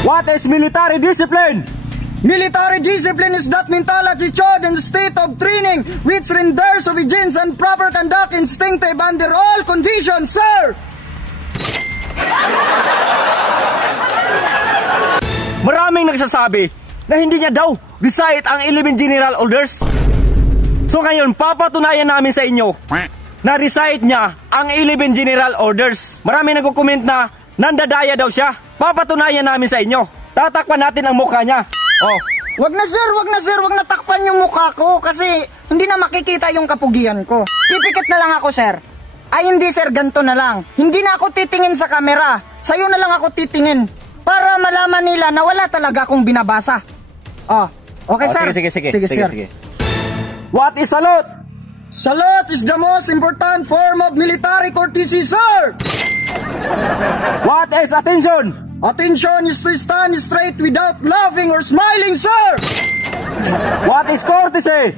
What is military discipline? Military discipline is that mentality showed in the state of training which renders obedience and proper conduct instinctive under all conditions, sir! Maraming nagsasabi na hindi niya daw recite ang 11 general orders. So ngayon, papatunayan namin sa inyo na recite niya ang 11 general orders. Maraming nagko-comment na nandadaya daw siya. Papatunayan namin sa inyo. Tatakpan natin ang mukha niya. Oh. Wag na sir, wag na takpan yung mukha ko kasi hindi na makikita yung kapugian ko. Pipikit na lang ako, sir. Ay hindi sir, ganito na lang. Hindi na ako titingin sa kamera. Sa'yo na lang ako titingin. Para malaman nila na wala talaga akong binabasa. Oh, okay sir? Sige, sir. What is salute? Salute is the most important form of military courtesy, sir! What is attention? Attention is to stand straight without laughing or smiling, sir! What is courtesy?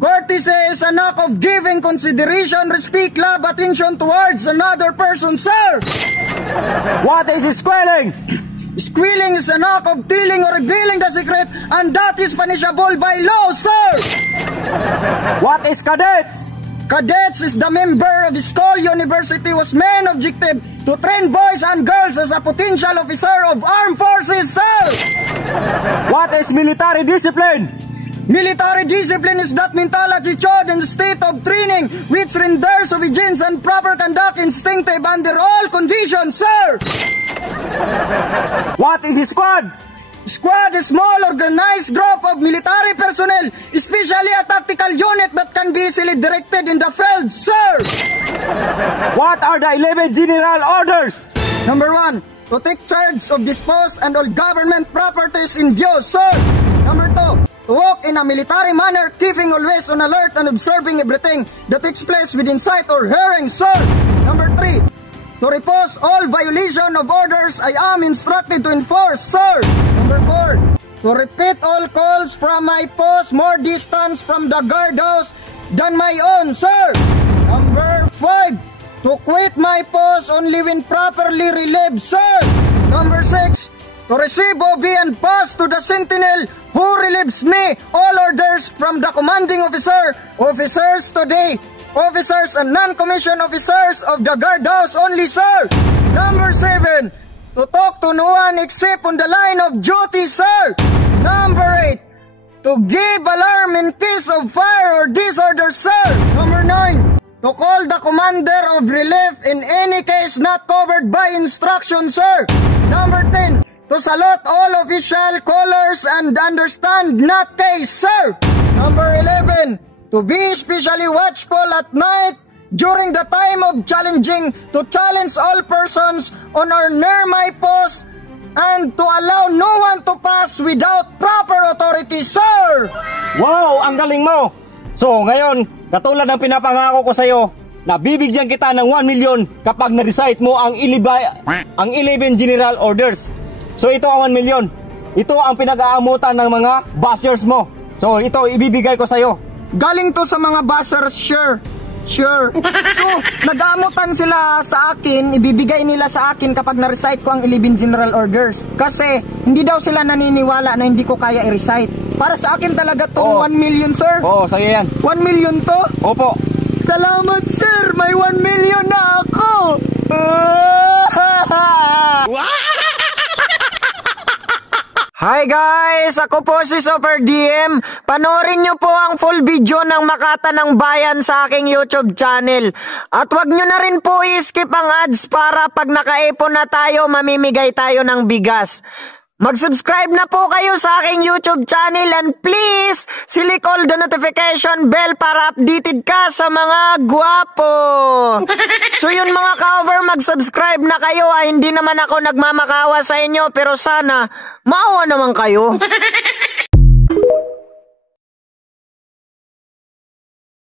Courtesy is an act of giving consideration, respect, love, attention towards another person, sir! What is squealing? Squealing is an act of telling or revealing the secret, and that is punishable by law, sir! What is cadets? Cadets is the member of the school university whose main objective to train boys and girls as a potential officer of armed forces, sir! What is military discipline? Military discipline is that mentality showed in the state of training which renders obedience and proper conduct instinctive under all conditions, sir! What is squad? Squad is small organized group of military personnel, especially a tactical unit that can be easily directed in the field, sir! What are the 11 general orders? Number 1, to take charge of dispose and all government properties in view, sir! Number 2, to walk in a military manner, keeping always on alert and observing everything that takes place within sight or hearing, sir! Number 3, to repose all violation of orders I am instructed to enforce, sir! Number 4, to repeat all calls from my post more distance from the guardhouse than my own, sir! Number 5, to quit my post only when properly relieved, sir! Number 6, to receive OB and pass to the sentinel who relieves me all orders from the commanding officer, officers today, officers and non-commissioned officers of the guardhouse only, sir. Number 7, to talk to no one except on the line of duty, sir. Number 8, to give alarm in case of fire or disorder, sir. Number 9, to call the commander of relief in any case not covered by instruction, sir. Number 10, to salute all official colors and understand not case, sir. Number 11, to be especially watchful at night during the time of challenging, to challenge all persons on or near my post, and to allow no one to pass without proper authority, sir! Wow, ang galing mo! So, ngayon, katulad ng pinapangako ko sa'yo, na bibigyan kita ng 1 million kapag na-recite mo ang 11 general orders. So, ito ang 1 million. Ito ang pinag-aamutan ng mga bashers mo. So, ito ibibigay ko sa'yo. Galing to sa mga bashers, sure. Sure. So, nag-aamutan sila sa akin, ibibigay nila sa akin kapag na-recite ko ang 11 general orders. Kasi, hindi daw sila naniniwala na hindi ko kaya i-recite. Para sa akin talaga tong 1 million, sir. Oo, sa'yo yan. 1 million to? Opo. Salamat, sir! May 1 million na ako! Hi guys! Ako po si Super DM. Panoorin nyo po ang full video ng Makata ng Bayan sa aking YouTube channel. At wag nyo na rin po i-skip ang ads para pag nakaipon na tayo, mamimigay tayo ng bigas. Mag-subscribe na po kayo sa aking YouTube channel and please, click all the notification bell para updated ka sa mga guwapo. So yun mga ka-over, mag-subscribe na kayo. Hindi naman ako nagmamakawa sa inyo pero sana maawa naman kayo.